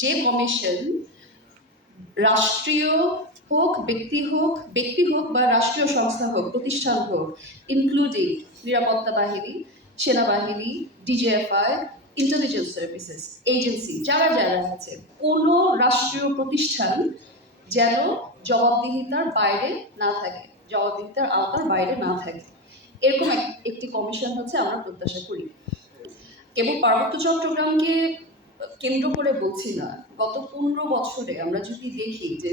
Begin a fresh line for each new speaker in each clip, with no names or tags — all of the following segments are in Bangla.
যে কমিশন রাষ্ট্রীয় হোক, ব্যক্তি হোক ব্যক্তি হোক বা রাষ্ট্রীয় সংস্থা হোক, প্রতিষ্ঠান হোক ইনক্লুডিং নিরাপত্তা বাহিনী, সেনাবাহিনী ডিজিএফআই ইন্টেলিজেন্স সার্ভিসেস এজেন্সি যারা যারা আছে, কোনো রাষ্ট্রীয় প্রতিষ্ঠান যেন জবাবদিহিতার বাইরে না থাকে, জবাবদিহিতার আওতার বাইরে না থাকে। এরকম একটি কমিশন হচ্ছে আমরা প্রত্যাশা করি। এবং পার্বত্য চট্টগ্রামকে কেন্দ্র করে বলছি না, গত পনেরো বছরে আমরা যদি দেখি যে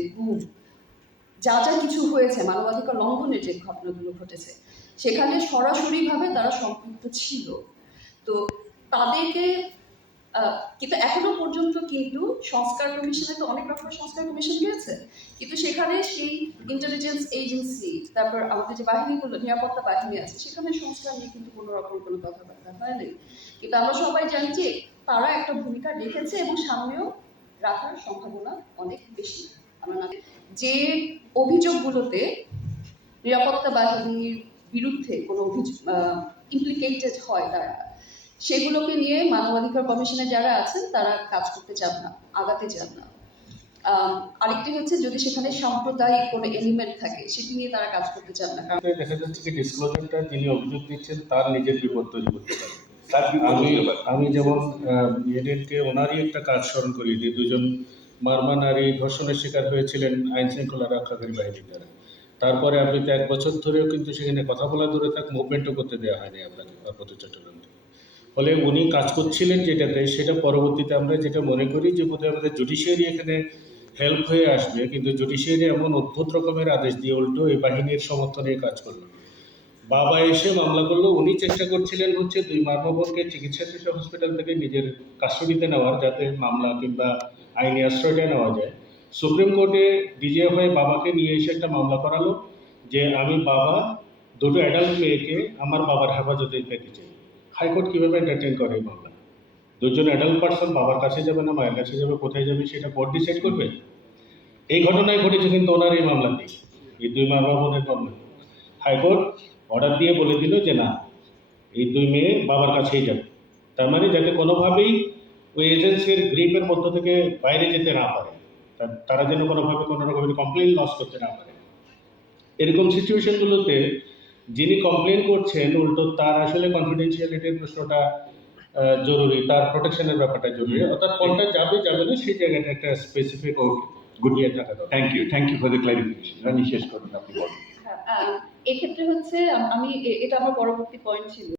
যা যা কিছু হয়েছে, মানবাধিকার লঙ্ঘনের যে ঘটনাগুলো ঘটেছে, সেখানে সরাসরিভাবে তারা সম্পৃক্ত ছিল। তো তাদেরকে কিন্তু এখনও পর্যন্ত কিন্তু সংস্কার কমিশনে তো অনেক রকমের সংস্কার কমিশন গিয়েছে, কিন্তু সেখানে সেই ইন্টেলিজেন্স এজেন্সি তারপর আমাদের যে বাহিনীগুলো, নিরাপত্তা বাহিনী আছে, সেখানে সংস্কার নিয়ে কিন্তু কোনো রকম কোনো কথাবার্তা হয় নাই। কিন্তু আমরা সবাই জানি যে তারা একটা ভূমিকা রেখেছে এবং সামনেও রাখার সম্ভাবনা অনেক বেশি। যে অভিযোগগুলোতে নিরাপত্তা বাহিনীর বিরুদ্ধে কোনো অভিযোগ ইমপ্লিকেটেড হয় তারা, সেগুলোকে নিয়ে মানবাধিকার কমিশনে যারা আছেন, তারা কাজ করতে চান না, আগাতে চান না। আরেকটি হচ্ছে যদি সেখানে সাম্প্রদায়িক কোনো এলিমেন্ট থাকে, সেটি নিয়ে তারা কাজ করতে চান না, কারণ
দেখা যাচ্ছে যে ডিসক্লোজারটা যিনি অভিযোগ দিচ্ছেন, তার নিজের বিপদ তৈরি করতে পারে। আমি আমি যেমন এদেরকে ওনারই একটা কাজ স্মরণ করি যে দুজন মারমা নারী ধর্ষণের শিকার হয়েছিলেন আইন শৃঙ্খলা রক্ষাকারী বাহিনীর দ্বারা। তারপরে আপনি তো এক বছর ধরেও কিন্তু সেখানে কথা বলা দূরে থাক মুভমেন্টও করতে দেওয়া হয়নি আপনাকে পার্বত্য চট্টগ্রাম থেকে। ফলে উনি কাজ করছিলেন যেটাতে সেটা পরবর্তীতে আমরা যেটা মনে করি যে বোধহয় আমাদের জুডিশিয়ারি এখানে হেল্প হয়ে আসবে কিন্তু জুডিশিয়ারি এমন অদ্ভুত রকমের আদেশ দিয়ে উল্টো এই বাহিনীর সমর্থনে কাজ করল। বাবা এসে মামলা করল, উনি চেষ্টা করছিলেন হচ্ছে দুই মার্মবোনকে চিকিৎসা শিশু হসপিটাল থেকে নিজের কাস্টডিতে নেওয়ার, যাতে মামলা কিংবা আইনি আশ্রয়টা নেওয়া যায়। সুপ্রিম কোর্টে ডিজিএফআই বাবাকে নিয়ে এসে একটা মামলা করালো, যে আমি বাবা, দুটো অ্যাডাল্ট মেয়েকে আমার বাবার হেফাজতে পেতে চাই। হাইকোর্ট কীভাবে এন্টারটেন করে এই মামলা? দুজন অ্যাডাল্ট পার্সন বাবার কাছে যাবে না, মায়ের কাছে যাবে, কোথায় যাবে সেটা কোর্ট ডিসাইড করবে? এই ঘটনায় ঘটেছে কিন্তু ওনার এই মামলাতেই, এই দুই মা বোনের মামলা হাইকোর্ট অর্ডার দিয়ে বলে দিল যে না এই দুই মেয়ে বাবার কাছেই যাবে। তার মানে যাতে কোনোভাবেই ওই এজেন্সির গ্রিপের মধ্য থেকে বাইরে যেতে না পারে। তারা যেন কোনোভাবে কোনো রকমের কমপ্লেন লস করতে না পারে। এরকম সিচুয়েশনগুলোতে যিনি কমপ্লেন করছেন উল্টো তার আসলে কনফিডেন্সিয়ালিটির প্রশ্নটা জরুরি তার প্রোটেকশনের ব্যাপারটা জরুরি। অর্থাৎ কোনটা যাবে যাবে না সেই জায়গাটা একটা স্পেসিফিক গুড ইয়ে থাকা
thank you thank you for the clarification শেষ করুন আপনি বলুন।
এক্ষেত্রে হচ্ছে আমি এটা আমার পরবর্তী পয়েন্ট ছিল।